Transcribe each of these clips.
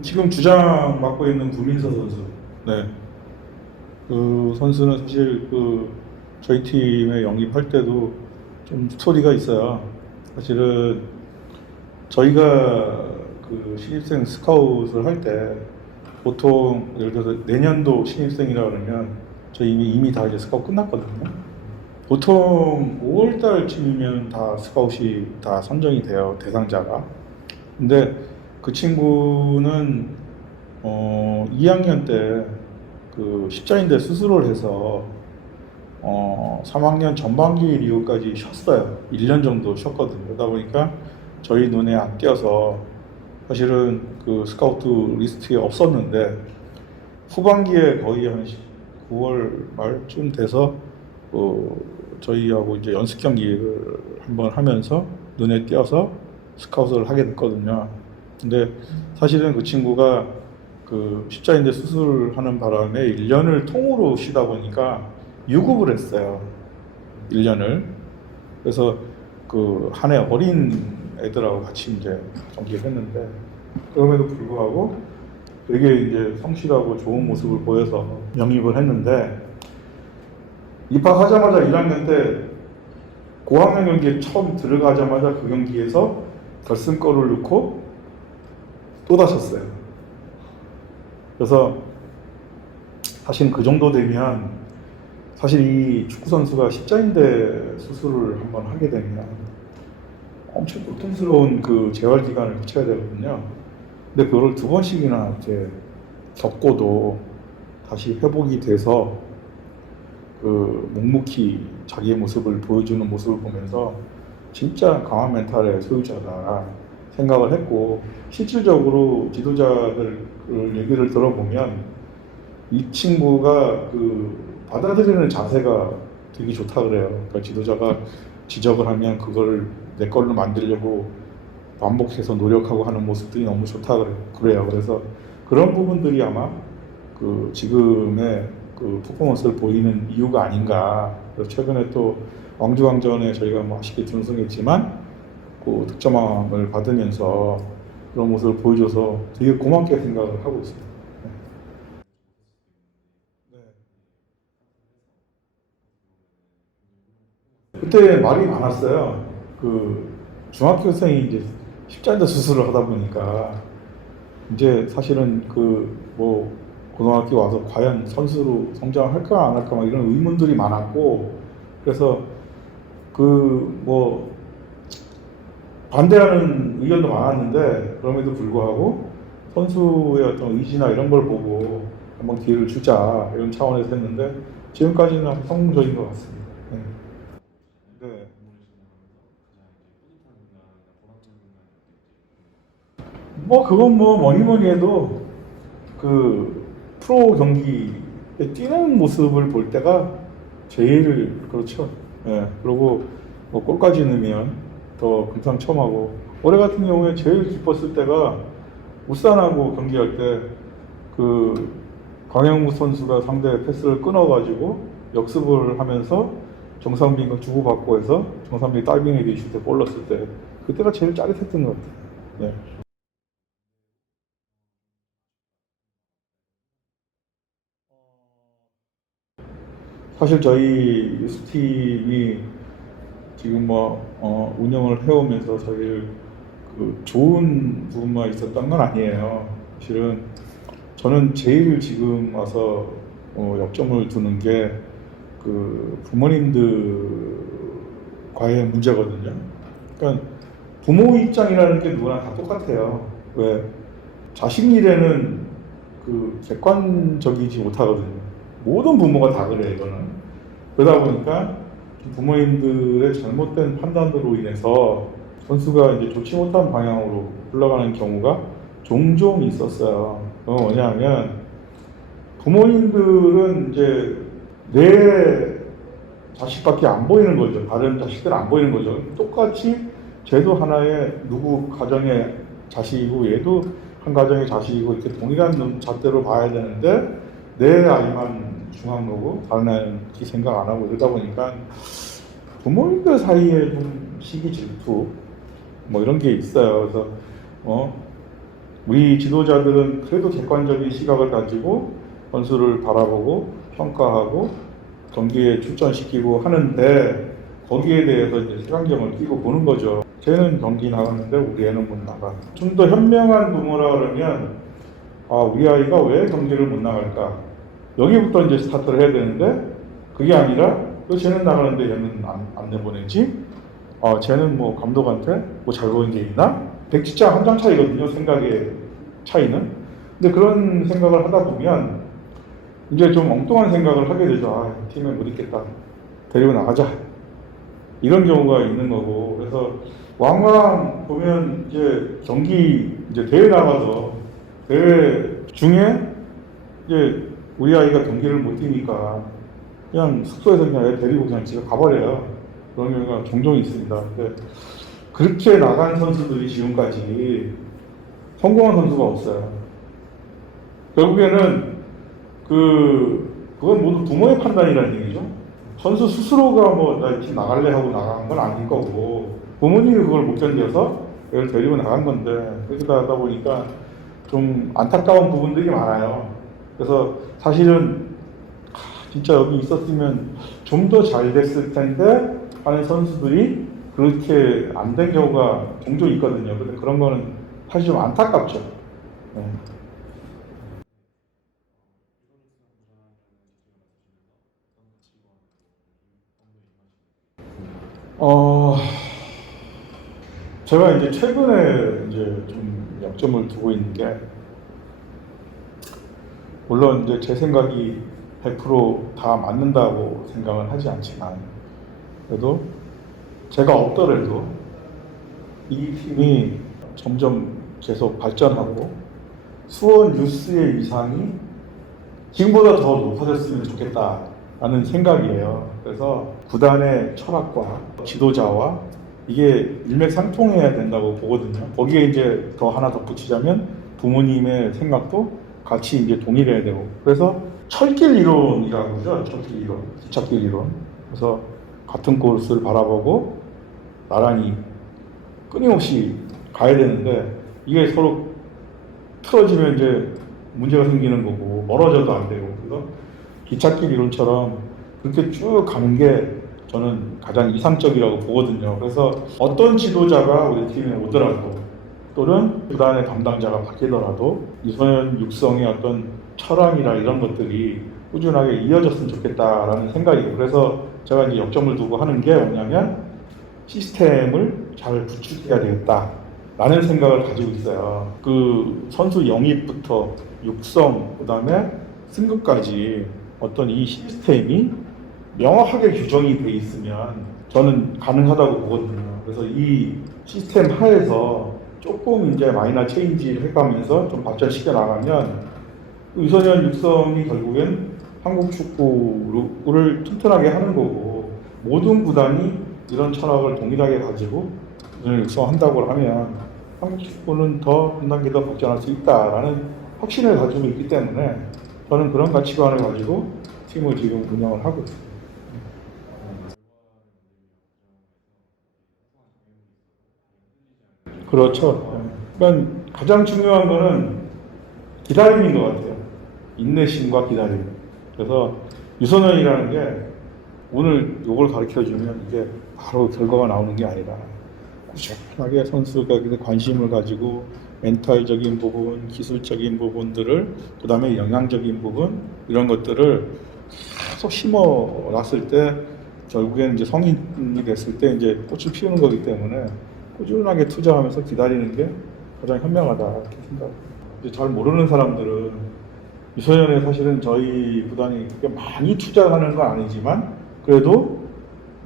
지금 주장 맡고 있는 구민서 선수. 네. 그 선수는 사실 저희 팀에 영입할 때도 좀 스토리가 있어요. 사실은 저희가 신입생 스카웃을 할 때 보통 예를 들어서 내년도 신입생이라 그러면 저희 이미 다 이제 스카웃 끝났거든요. 보통 5월 달쯤이면 다 스카웃이 다 선정이 돼요, 대상자가. 근데 그 친구는 2학년 때 십자인대 수술을 해서 3학년 전반기 이후까지 쉬었어요. 1년 정도 쉬었거든요. 그러다 보니까 저희 눈에 안 띄어서 사실은 스카우트 리스트에 없었는데 후반기에 거의 한 9월 말쯤 돼서 저희하고 이제 연습 경기를 한번 하면서 눈에 띄어서 스카웃을 하게 됐거든요. 근데 사실은 그 친구가 십자인대 수술하는 바람에 1년을 통으로 쉬다 보니까 유급을 했어요. 1년을. 그래서 한 해 어린 애들하고 같이 이제 경기를 했는데 그럼에도 불구하고 되게 이제 성실하고 좋은 모습을 보여서 영입을 했는데 입학하자마자 1학년 때 고학년 경기에 처음 들어가자마자 그 경기에서 결승골을 넣고 또 다쳤어요. 그래서 사실 그 정도 되면 사실 이 축구 선수가 십자인대 수술을 한번 하게 되면 엄청 고통스러운 재활 기간을 거쳐야 되거든요. 근데 그걸 2번씩이나 이제 겪고도 다시 회복이 돼서 묵묵히 자기의 모습을 보여주는 모습을 보면서 진짜 강한 멘탈의 소유자다 생각을 했고, 실질적으로 지도자들 얘기를 들어보면 이 친구가 받아들이는 자세가 되게 좋다 그래요. 그러니까 지도자가 지적을 하면 그걸 내 걸로 만들려고 반복해서 노력하고 하는 모습들이 너무 좋다 그래요. 그래서 그런 부분들이 아마 지금의 퍼포먼스를 보이는 이유가 아닌가. 그래서 최근에 또 왕주왕전에 저희가 아쉽게 준승했지만 득점왕을 받으면서 그런 모습을 보여줘서 되게 고맙게 생각을 하고 있습니다. 네. 그때 말이 많았어요. 중학교생이 이제 십자인대 수술을 하다 보니까 이제 사실은 고등학교 와서 과연 선수로 성장할까 안 할까 이런 의문들이 많았고, 그래서 반대하는 의견도 많았는데 그럼에도 불구하고 선수의 어떤 의지나 이런 걸 보고 한번 기회를 주자 이런 차원에서 했는데 지금까지는 성공적인 것 같습니다. 네. 네. 그건 뭐니 해도 프로 경기에 뛰는 모습을 볼 때가 제일 그렇죠. 예. 그리고 골까지 넣으면 더 금상첨화고, 올해 같은 경우에 제일 기뻤을 때가 울산하고 경기할 때 강영무 선수가 상대 패스를 끊어가지고 역습을 하면서 정상빈과 주고받고 해서 정상빈이 다이빙 슛에 골 넣었을 때, 그때가 제일 짜릿했던 것 같아요. 네. 사실 저희 유스팀이 지금 운영을 해오면서 저희를 좋은 부분만 있었던 건 아니에요. 실은 저는 제일 지금 와서 역점을 두는 게 부모님들과의 문제거든요. 그러니까 부모 입장이라는 게 누구나 다 똑같아요. 왜? 자식 일에는 객관적이지 못하거든요. 모든 부모가 다 그래요, 이거는. 그러다 보니까 부모님들의 잘못된 판단으로 인해서 선수가 이제 좋지 못한 방향으로 흘러가는 경우가 종종 있었어요. 그건 뭐냐면 부모님들은 이제 내 자식밖에 안 보이는 거죠. 다른 자식들은 안 보이는 거죠. 똑같이 쟤도 하나의 누구 가정의 자식이고 얘도 한 가정의 자식이고 이렇게 동일한 잣대로 봐야 되는데 내 아이만 중요한 거고 다른 아이는 그렇게 생각 안 하고 이러다 보니까 부모님들 사이에 좀 시기 질투 이런 게 있어요. 그래서 우리 지도자들은 그래도 객관적인 시각을 가지고 선수를 바라보고 평가하고 경기에 출전시키고 하는데 거기에 대해서 이제 색안경을 끼고 보는 거죠. 쟤는 경기 나가는데 우리 애는 못 나가. 좀 더 현명한 부모라 그러면 우리 아이가 왜 경기를 못 나갈까? 여기부터 이제 스타트를 해야 되는데 그게 아니라 왜 쟤는 나가는데 얘는 안 내보내지? 쟤는 뭐 감독한테 뭐 잘 보인 게 있나? 백지장 한 장 차이거든요, 생각의 차이는. 근데 그런 생각을 하다 보면 이제 좀 엉뚱한 생각을 하게 되죠. 팀에 못 있겠다. 데리고 나가자. 이런 경우가 있는 거고. 그래서 왕왕 보면 이제 경기 이제 대회 나가서 대회 중에 이제 우리 아이가 경기를 못 뛰니까 그냥 숙소에서 그냥 애 데리고 그냥 집에 가버려요. 그런 경우가 종종 있습니다. 근데 그렇게 나간 선수들이 지금까지 성공한 선수가 없어요. 결국에는 그건 모두 부모의 판단이라는 얘기죠. 선수 스스로가 뭐 나 팀 나갈래 하고 나간 건 아닐 거고 부모님이 그걸 못 견뎌서 애를 데리고 나간 건데 그렇게 하다 보니까 좀 안타까운 부분들이 많아요. 그래서 사실은 진짜 여기 있었으면 좀 더 잘 됐을 텐데 하는 선수들이 그렇게 안 된 경우가 종종 있거든요. 근데 그런 거는 사실 좀 안타깝죠. 네. 제가 이제 최근에 이제 좀 약점을 두고 있는 게, 물론 이제 제 생각이 100%다 맞는다고 생각은 하지 않지만, 그래도 제가 없더라도 이 팀이 점점 계속 발전하고 수원 유스의 위상이 지금보다 더 높아졌으면 좋겠다라는 생각이에요. 그래서 구단의 철학과 지도자와 이게 일맥상통해야 된다고 보거든요. 거기에 이제 더 하나 덧붙이자면 부모님의 생각도 같이 이제 동일해야 되고. 그래서 철길 이론이라고 그러죠. 철길 이론, 기찻길 이론. 그래서 같은 코스를 바라보고 나란히 끊임없이 가야 되는데 이게 서로 틀어지면 이제 문제가 생기는 거고 멀어져도 안 되고. 그래서 기찻길 이론처럼 그렇게 쭉 가는 게 저는 가장 이상적이라고 보거든요. 그래서 어떤 지도자가 우리 팀에 오더라도 또는 구단의 담당자가 바뀌더라도 유소년 육성의 어떤 철학이나 이런 것들이 꾸준하게 이어졌으면 좋겠다라는 생각이고, 그래서 제가 이제 역점을 두고 하는 게 뭐냐면 시스템을 잘 구축해야 되겠다라는 생각을 가지고 있어요. 그 선수 영입부터 육성, 그 다음에 승급까지 어떤 이 시스템이 명확하게 규정이 돼 있으면 저는 가능하다고 보거든요. 그래서 이 시스템 하에서 조금 이제 마이너 체인지를 해가면서 좀 발전시켜 나가면 유소년 육성이 결국엔 한국 축구를 튼튼하게 하는 거고, 모든 구단이 이런 철학을 동일하게 가지고 유소년 육성한다고 하면 한국 축구는 더 한 단계 더 발전할 수 있다라는 확신을 가지고 있기 때문에 저는 그런 가치관을 가지고 팀을 지금 운영을 하고 있습니다. 그렇죠. 그러니까 가장 중요한 거는 기다림인 것 같아요. 인내심과 기다림. 그래서 유소년이라는 게 오늘 이걸 가르쳐주면 이게 바로 결과가 나오는 게 아니라 꾸준하게 선수가 관심을 가지고 멘탈적인 부분, 기술적인 부분들을, 그 다음에 영양적인 부분, 이런 것들을 계속 심어 놨을 때 결국에는 이제 성인이 됐을 때 이제 꽃을 피우는 거기 때문에 꾸준하게 투자하면서 기다리는 게 가장 현명하다 이렇게 생각합니다. 잘 모르는 사람들은 유소년에 사실은 저희 구단이 그렇게 많이 투자하는 건 아니지만 그래도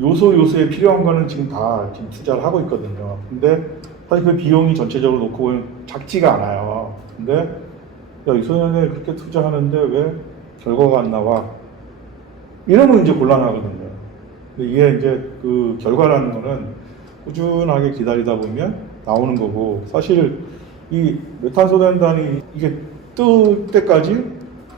요소에 필요한 거는 지금 다 지금 투자를 하고 있거든요. 근데 사실 그 비용이 전체적으로 놓고 보면 작지가 않아요. 근데 야, 유소년에 그렇게 투자하는데 왜 결과가 안 나와? 이러면 이제 곤란하거든요. 근데 이게 이제 그 결과라는 거는 꾸준하게 기다리다 보면 나오는 거고, 사실 이 메탄소년단이 이게 뜰 때까지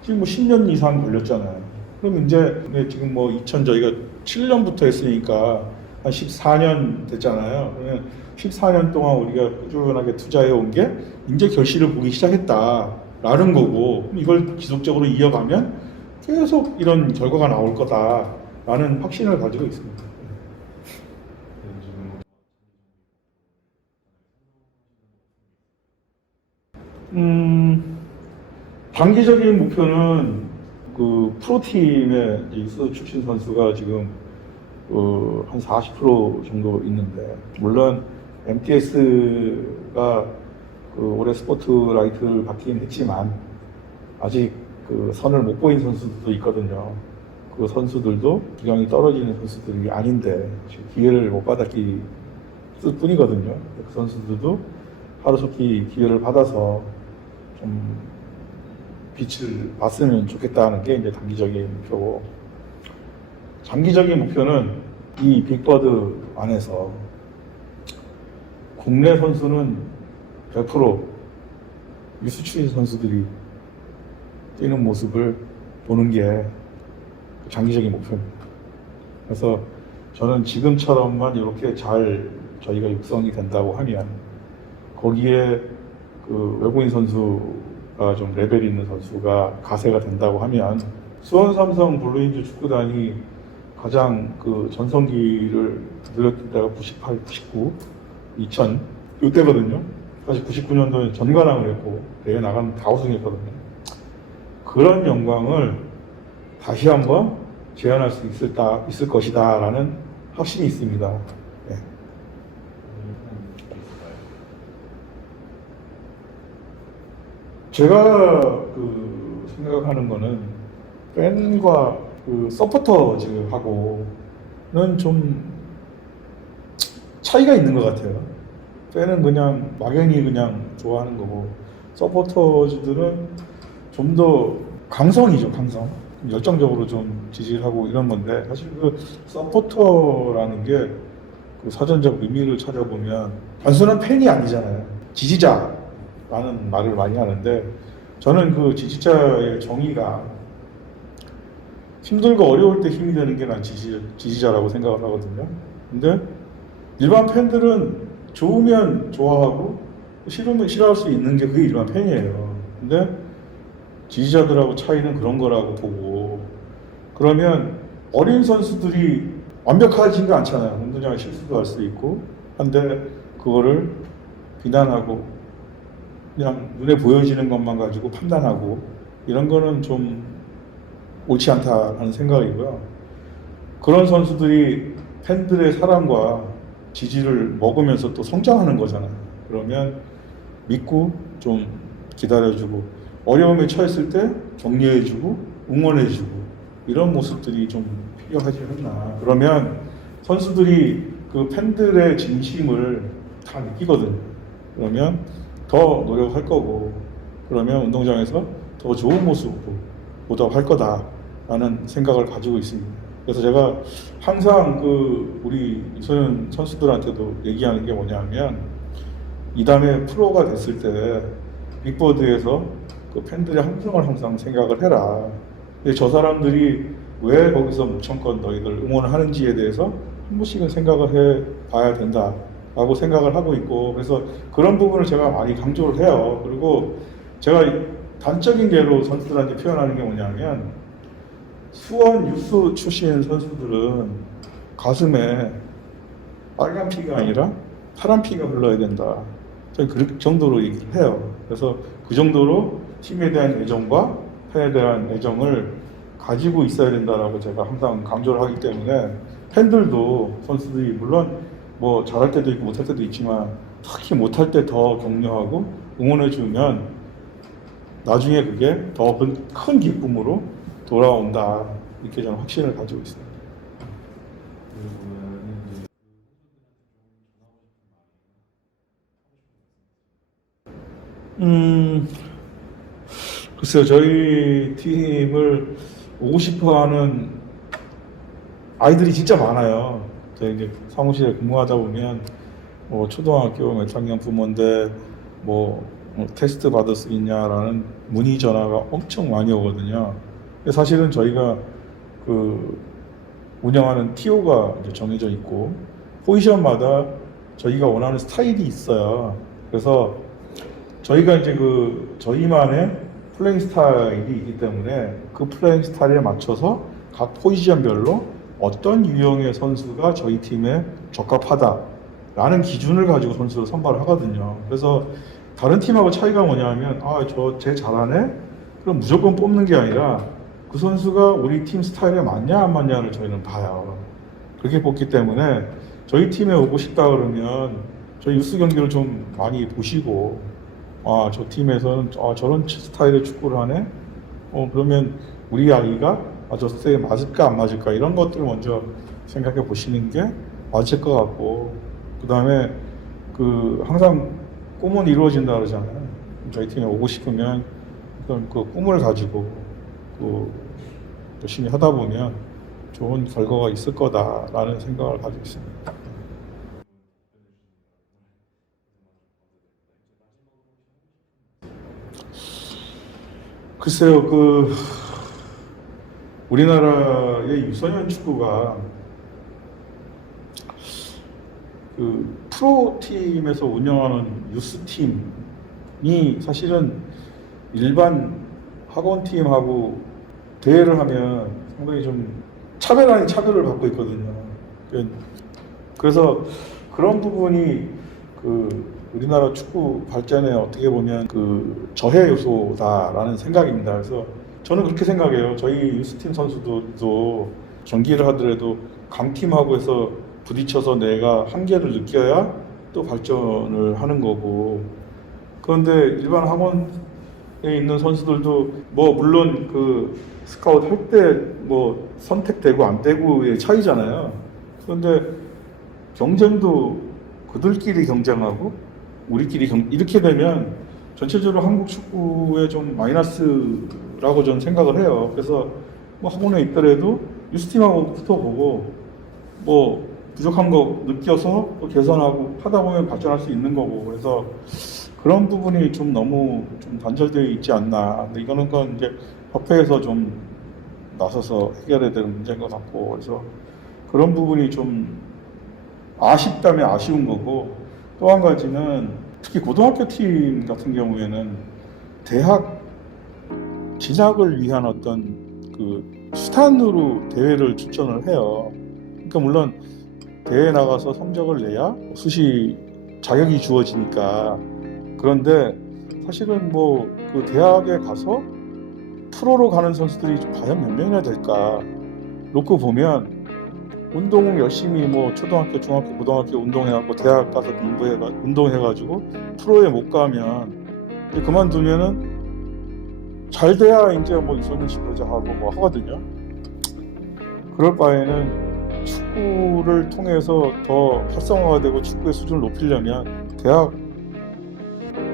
지금 뭐 10년 이상 걸렸잖아요. 그럼 이제 지금 뭐 저희가 7년부터 했으니까 한 14년 됐잖아요. 그러면 14년 동안 우리가 꾸준하게 투자해 온 게 이제 결실을 보기 시작했다라는 거고, 이걸 지속적으로 이어가면 계속 이런 결과가 나올 거다라는 확신을 가지고 있습니다. 단기적인 목표는 그 프로팀의 유스 출신 선수가 지금 한 40% 정도 있는데, 물론 MTS가 올해 스포트라이트를 받긴 했지만 아직 그 선을 못 보인 선수들도 있거든요. 그 선수들도 기량이 떨어지는 선수들이 아닌데 지금 기회를 못 받았기 뿐이거든요. 그 선수들도 하루속히 기회를 받아서 좀 빛을 봤으면 좋겠다는 게 이제 단기적인 목표고, 장기적인 목표는 이 빅버드 안에서 국내 선수는 100% 유스 출신 선수들이 뛰는 모습을 보는 게 장기적인 목표입니다. 그래서 저는 지금처럼만 이렇게 잘 저희가 육성이 된다고 하면, 거기에 그 외국인 선수가 좀 레벨 있는 선수가 가세가 된다고 하면, 수원 삼성 블루인즈 축구단이 가장 그 전성기를 누렸을 때가 98, 99, 2000 이때거든요. 사실 99년도에 전관왕을 했고 대회 나가면 다 우승했거든요. 그런 영광을 다시 한번 재현할 수 있을 것이다라는 확신이 있습니다. 네. 제가 그 생각하는 거는 팬과 그 서포터즈하고는 좀 차이가 있는 것 같아요. 팬은 그냥 막연히 그냥 좋아하는 거고, 서포터즈들은 좀 더 강성이죠, 강성. 열정적으로 좀 지지를 하고 이런 건데, 사실 그 서포터라는 게 그 사전적 의미를 찾아보면 단순한 팬이 아니잖아요. 지지자라는 말을 많이 하는데, 저는 그 지지자의 정의가 힘들고 어려울 때 힘이 되는 게 난 지지자라고 생각을 하거든요. 근데 일반 팬들은 좋으면 좋아하고 싫으면 싫어할 수 있는 게 그게 일반 팬이에요. 근데 지지자들하고 차이는 그런 거라고 보고, 그러면 어린 선수들이 완벽하지가 않잖아요. 운동장에 실수도 할 수 있고 한데, 그거를 비난하고 그냥 눈에 보여지는 것만 가지고 판단하고 이런 거는 좀 옳지 않다는 생각이고요. 그런 선수들이 팬들의 사랑과 지지를 먹으면서 또 성장하는 거잖아요. 그러면 믿고 좀 기다려주고, 어려움에 처했을 때 격려해주고 응원해주고, 이런 모습들이 좀 필요하지 않나. 그러면 선수들이 그 팬들의 진심을 다 느끼거든요. 그러면 더 노력할 거고, 그러면 운동장에서 더 좋은 모습으로 보답할 거다라는 생각을 가지고 있습니다. 그래서 제가 항상 그 우리 유소년 선수들한테도 얘기하는 게 뭐냐면, 이 다음에 프로가 됐을 때 빅보드에서 그 팬들의 함성을 항상 생각을 해라. 근데 저 사람들이 왜 거기서 무청껏 너희들 응원을 하는지에 대해서 한 번씩은 생각을 해 봐야 된다라고 생각을 하고 있고, 그래서 그런 부분을 제가 많이 강조를 해요. 그리고 제가 단적인 예로 선수들한테 표현하는 게 뭐냐면, 수원 유스 출신 선수들은 가슴에 빨간 피가 아니라 파란 피가 흘러야 된다. 저는 그 정도로 얘기를 해요. 그래서 그 정도로 팀에 대한 애정과 팬에 대한 애정을 가지고 있어야 된다라고 제가 항상 강조를 하기 때문에, 팬들도 선수들이 물론 뭐 잘할 때도 있고 못할 때도 있지만 특히 못할 때 더 격려하고 응원해 주면 나중에 그게 더 큰 기쁨으로 돌아온다, 이렇게 저는 확신을 가지고 있습니다. 글쎄요, 저희 팀을 오고 싶어하는 아이들이 진짜 많아요. 저희 이제 사무실에 근무하다 보면 뭐 초등학교 몇 학년 부모인데 뭐 테스트 받을 수 있냐라는 문의 전화가 엄청 많이 오거든요. 사실은 저희가 그 운영하는 TO가 이제 정해져 있고, 포지션마다 저희가 원하는 스타일이 있어요. 그래서 저희가 이제 저희만의 플레잉 스타일이 있기 때문에 그 플레잉 스타일에 맞춰서 각 포지션별로 어떤 유형의 선수가 저희 팀에 적합하다라는 기준을 가지고 선수를 선발을 하거든요. 그래서 다른 팀하고 차이가 뭐냐면 저 쟤 잘하네? 그럼 무조건 뽑는 게 아니라 그 선수가 우리 팀 스타일에 맞냐 안 맞냐를 저희는 봐요. 그렇게 뽑기 때문에 저희 팀에 오고 싶다 그러면 저희 유스 경기를 좀 많이 보시고 저 팀에서는 저런 스타일의 축구를 하네? 그러면 우리 아이가 저 스타일에 맞을까 안 맞을까 이런 것들을 먼저 생각해 보시는 게 맞을 것 같고, 그 다음에 항상 꿈은 이루어진다 그러잖아요. 저희 팀에 오고 싶으면 그 꿈을 가지고 열심히 하다 보면 좋은 결과가 있을 거다라는 생각을 가지고 있습니다. 글쎄요, 우리나라의 유소년 축구가 프로팀에서 운영하는 유스팀이 사실은 일반 학원팀하고 대회를 하면 상당히 좀 차별 아닌 차별을 받고 있거든요. 그래서 그런 부분이 우리나라 축구 발전에 어떻게 보면 저해 요소다라는 생각입니다. 그래서 저는 그렇게 생각해요. 저희 유스팀 선수들도 경기를 하더라도 강팀하고 해서 부딪혀서 내가 한계를 느껴야 또 발전을 하는 거고, 그런데 일반 학원에 있는 선수들도 물론 스카우트 할 때 선택되고 안 되고의 차이잖아요. 그런데 경쟁도 그들끼리 경쟁하고 우리끼리 이렇게 되면 전체적으로 한국 축구에 좀 마이너스라고 저는 생각을 해요. 그래서 학원에 있더라도 유스팀하고 붙어보고 부족한 거 느껴서 또 개선하고 하다 보면 발전할 수 있는 거고, 그래서 그런 부분이 좀 너무 좀 단절되어 있지 않나. 근데 이거는 이제 협회에서 좀 나서서 해결해야 되는 문제인 것 같고, 그래서 그런 부분이 좀 아쉽다면 아쉬운 거고, 또 한 가지는 특히 고등학교 팀 같은 경우에는 대학 진학을 위한 어떤 수단으로 대회를 추천을 해요. 그러니까 물론 대회에 나가서 성적을 내야 수시 자격이 주어지니까. 그런데 사실은 대학에 가서 프로로 가는 선수들이 과연 몇 명이나 될까 놓고 보면, 운동 열심히 초등학교, 중학교, 고등학교 운동해갖고 대학 가서 운동해가지고 프로에 못 가면 그만두면은 잘 돼야 이제 유소년 지도자 하고 하거든요. 그럴 바에는 축구를 통해서 더 활성화가 되고 축구의 수준을 높이려면 대학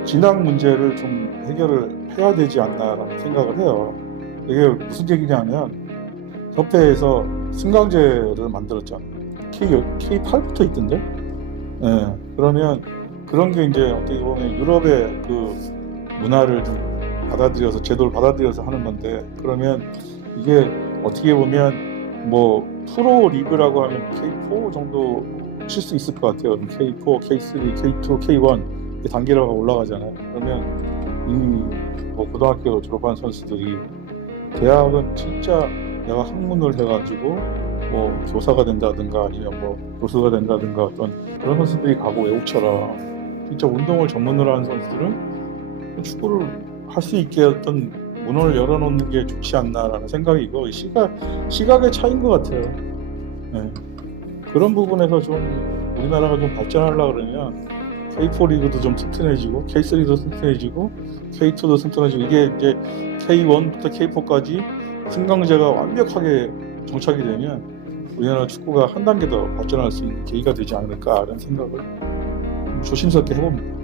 진학 문제를 좀 해결을 해야 되지 않나라는 생각을 해요. 이게 무슨 얘기냐면 협회에서 승강제를 만들었잖아요. K8부터 있던데. 네, 그러면 그런 게 이제 어떻게 보면 유럽의 문화를 좀 받아들여서 제도를 받아들여서 하는 건데, 그러면 이게 어떻게 보면 프로 리그라고 하면 K4 정도 칠 수 있을 것 같아요. K4, K3, K2, K1 단계로가 올라가잖아요. 그러면 이 고등학교 졸업한 선수들이 대학은 진짜 내가 학문을 해가지고 교사가 된다든가 아니면 교수가 된다든가 어떤 그런 선수들이 가고, 외국처럼 진짜 운동을 전문으로 하는 선수들은 축구를 할 수 있게 어떤 문을 열어놓는 게 좋지 않나라는 생각이고, 시각의 차이인 것 같아요. 네. 그런 부분에서 좀 우리나라가 좀 발전하려고 그러면 K4 리그도 좀 튼튼해지고 K3도 튼튼해지고 K2도 튼튼해지고, 이게 이제 K1부터 K4까지 승강제가 완벽하게 정착이 되면 우리나라 축구가 한 단계 더 발전할 수 있는 계기가 되지 않을까 하는 생각을 조심스럽게 해봅니다.